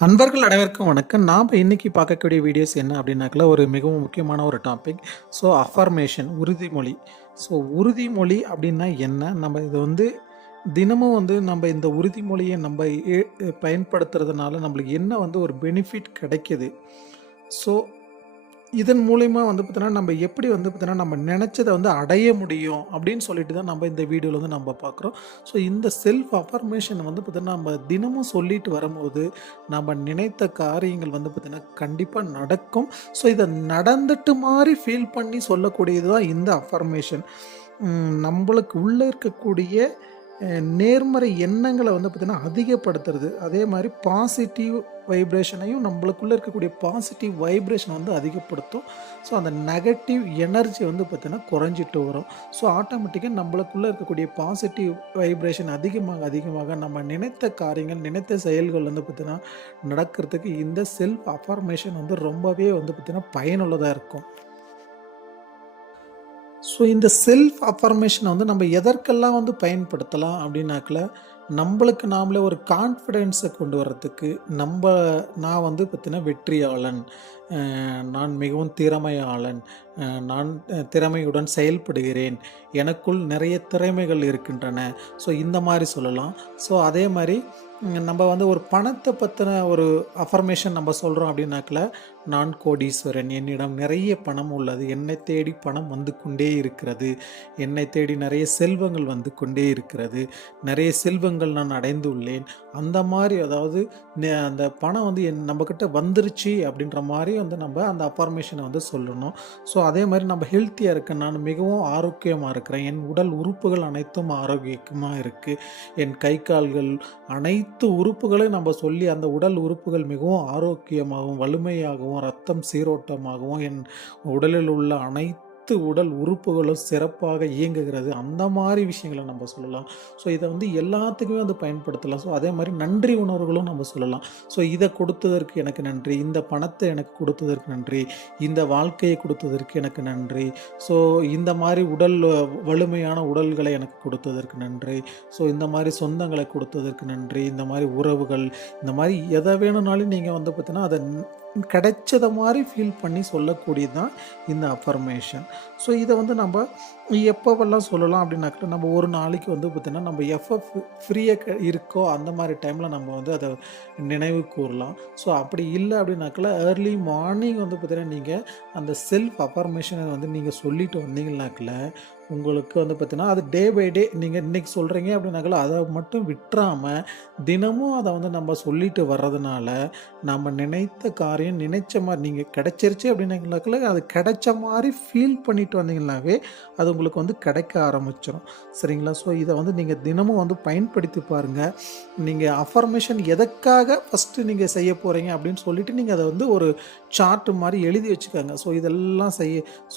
அன்பர்கள் அனைவருக்கும் வணக்கம். நாம் இன்னைக்கு பார்க்கக்கூடிய வீடியோஸ் என்ன அப்படின்னாக்கல ஒரு மிகவும் முக்கியமான ஒரு டாபிக். ஸோ அஃபர்மேஷன் உறுதிமொழி. ஸோ உறுதிமொழி அப்படின்னா என்ன? நம்ம இது தினமும் நம்ம இந்த உறுதிமொழியை பயன்படுத்துறதுனால நம்மளுக்கு என்ன ஒரு பெனிஃபிட் கிடைக்கிது? ஸோ இதன் மூலிமா பார்த்தீங்கன்னா, நம்ம எப்படி பார்த்தீங்கன்னா, நம்ம நினச்சத அடைய முடியும் அப்படின்னு சொல்லிட்டு தான் நம்ம இந்த வீடியோவில் நம்ம பார்க்குறோம். ஸோ இந்த செல்ஃப் அஃபர்மேஷன் பார்த்தீங்கன்னா, நம்ம தினமும் சொல்லிட்டு வரும்போது, நம்ம நினைத்த காரியங்கள் பார்த்தீங்கன்னா, கண்டிப்பாக நடக்கும். ஸோ இதை நடந்துட்டு மாதிரி ஃபீல் பண்ணி சொல்லக்கூடியது தான் இந்த அஃபர்மேஷன். நம்மளுக்கு உள்ளே இருக்கக்கூடிய நேர்மறை எண்ணங்களை பார்த்திங்கன்னா அதிகப்படுத்துறது. அதே மாதிரி பாசிட்டிவ் வைப்ரேஷனையும் நம்மளுக்குள்ளே இருக்கக்கூடிய பாசிட்டிவ் வைப்ரேஷனை அதிகப்படுத்தும். ஸோ அந்த நெகட்டிவ் எனர்ஜி பார்த்திங்கன்னா குறைஞ்சிட்டு வரும். ஸோ ஆட்டோமேட்டிக்காக நம்மளுக்குள்ளே இருக்கக்கூடிய பாசிட்டிவ் வைப்ரேஷன் அதிகமாக அதிகமாக நம்ம நினைத்த காரியங்கள் நினைத்த செயல்கள் பார்த்திங்கன்னா நடக்கிறதுக்கு இந்த செல்ஃப் அஃபர்மேஷன் ரொம்பவே பார்த்திங்கன்னா பயனுள்ளதாக இருக்கும். ஸோ இந்த செல்ஃப் அஃபர்மேஷனை நம்ம எதற்கெல்லாம் பயன்படுத்தலாம் அப்படின்னாக்கல, நம்மளுக்கு நாமளே ஒரு கான்ஃபிடென்ஸை கொண்டு வர்றதுக்கு, நான் பார்த்தீங்கன்னா வெற்றியாளன், நான் மிகவும் திறமையாளன், நான் திறமையுடன் செயல்படுகிறேன், எனக்குள் நிறைய திறமைகள் இருக்கின்றன. ஸோ இந்த மாதிரி சொல்லலாம். ஸோ அதே மாதிரி நம்ம ஒரு பணத்தை பற்றின ஒரு அஃபர்மேஷன் நம்ம சொல்கிறோம் அப்படின்னாக்கல, நான் கோடீஸ்வரன், என்னிடம் நிறைய பணம் உள்ளது, என்னை தேடி பணம் வந்து கொண்டே இருக்கிறது, என்னை தேடி நிறைய செல்வங்கள் வந்து கொண்டே இருக்கிறது, நிறைய செல்வங்கள் நான் அடைந்துள்ளேன். அந்த மாதிரி அதாவது அந்த பணம் நம்மக்கிட்ட வந்துருச்சு அப்படின்ற மாதிரி நம்ம அந்த அஃபர்மேஷனை சொல்லணும். ஸோ அதே மாதிரி நம்ம ஹெல்த்தியாக இருக்கேன், நான் மிகவும் ஆரோக்கியமாக இருக்கிறேன், என் உடல் உறுப்புகள் அனைத்தும் ஆரோக்கியமாக இருக்குது, என் கை கால்கள் அனைத்து உறுப்புகளையும் நம்ம சொல்லி அந்த உடல் உறுப்புகள் மிகவும் ஆரோக்கியமாகவும் வலிமையாகவும் ரத்தம் சீரோட்டமாகவும் என் உடலில் உள்ள அனைத்து உடல் உறுப்புகளும் சிறப்பாக இயங்குகிறது. அந்த மாதிரி விஷயங்களை நம்ம சொல்லலாம். ஸோ இதை எல்லாத்துக்குமே பயன்படுத்தலாம். ஸோ அதே மாதிரி நன்றி உணர்வுகளும் நம்ம சொல்லலாம். ஸோ இதை கொடுத்ததற்கு எனக்கு நன்றி, இந்த பணத்தை எனக்கு கொடுத்ததற்கு நன்றி, இந்த வாழ்க்கையை கொடுத்ததற்கு எனக்கு நன்றி, ஸோ இந்த மாதிரி வலிமையான உடல்களை எனக்கு கொடுத்ததற்கு நன்றி, ஸோ இந்த மாதிரி சொந்தங்களை கொடுத்ததற்கு நன்றி, இந்த மாதிரி உறவுகள், இந்த மாதிரி எதை வேணும்னாலும் நீங்கள் பார்த்தீங்கன்னா அதை கிடைச்சத மாதிரி ஃபீல் பண்ணி சொல்லக்கூடியது தான் இந்த அஃபர்மேஷன். ஸோ இதை நம்ம எப்போவெல்லாம் சொல்லலாம் அப்படின்னாக்கா, நம்ம ஒரு நாளைக்கு பார்த்திங்கன்னா நம்ம எப்போ ஃப்ரீயாக இருக்கோ அந்த மாதிரி டைமில் நம்ம அதை நினைவு கூறலாம். ஸோ அப்படி இல்லை அப்படின்னாக்கா ஏர்லி மார்னிங் பார்த்திங்கன்னா நீங்கள் அந்த செல்ஃப் அஃபர்மேஷனை நீங்கள் சொல்லிட்டு வந்தீங்கன்னாக்கில் உங்களுக்கு பார்த்திங்கன்னா அது டே பை டே நீங்கள் இன்றைக்கி சொல்கிறீங்க அப்படின்னாக்கா அதை மட்டும் விட்டுறாமல் தினமும் அதை நம்ம சொல்லிட்டு வர்றதுனால நம்ம நினைத்த காரியம் நினைச்ச மாதிரி நீங்கள் கிடைச்சிருச்சு அப்படின்னாக்கல அது கிடைச்ச மாதிரி ஃபீல் பண்ணிட்டு வந்தீங்கன்னாவே அது உங்களுக்கு கிடைக்க ஆரம்பிச்சிடும். சரிங்களா? ஸோ இதை நீங்கள் தினமும் பயன்படுத்தி பாருங்கள். நீங்கள் அஃபர்மேஷன் எதற்காக ஃபஸ்ட்டு நீங்கள் செய்ய போகிறீங்க அப்படின்னு சொல்லிவிட்டு நீங்கள் அதை ஒரு சார்ட்டு மாதிரி எழுதி வச்சுக்கோங்க. ஸோ இதெல்லாம்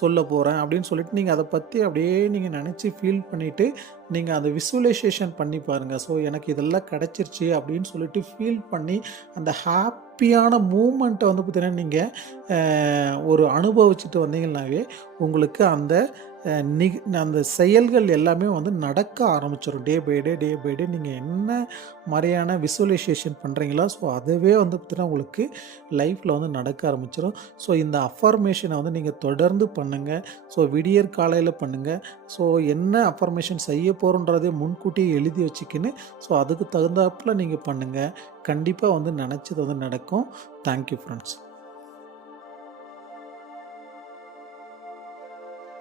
சொல்ல போகிறேன் அப்படின்னு சொல்லிட்டு நீங்கள் அதை பற்றி அப்படியே நீங்கள் நினச்சி ஃபீல் பண்ணிவிட்டு நீங்கள் அதை விசுவலைசேஷன் பண்ணி பாருங்கள். ஸோ எனக்கு இதெல்லாம் கிடச்சிருச்சு அப்படின்னு சொல்லிட்டு ஃபீல் பண்ணி அந்த ஹாப்பியான மூமெண்ட்டை பார்த்திங்கன்னா நீங்கள் ஒரு அனுபவிச்சுட்டு வந்தீங்கன்னாவே உங்களுக்கு அந்த செயல்கள் எல்லாமே நடக்க ஆரம்பிச்சிடும். டே பை டே நீங்கள் என்ன மாதிரியான விசுவலைசேஷன் பண்ணுறீங்களா, ஸோ அதுவே பார்த்திங்கன்னா உங்களுக்கு லைஃப்பில் நடக்க ஆரம்பிச்சிடும். ஸோ இந்த அஃபர்மேஷனை நீங்கள் தொடர்ந்து பண்ணுங்கள். ஸோ விடியற் காலையில் பண்ணுங்கள். ஸோ என்ன அஃபர்மேஷன் செய்ய போகிறோன்றதே முன்கூட்டியே எழுதி வச்சுக்கின்னு ஸோ அதுக்கு தகுந்தாப்பில் நீங்கள் பண்ணுங்கள். கண்டிப்பாக நினச்சது நடக்கும். Thank you friends.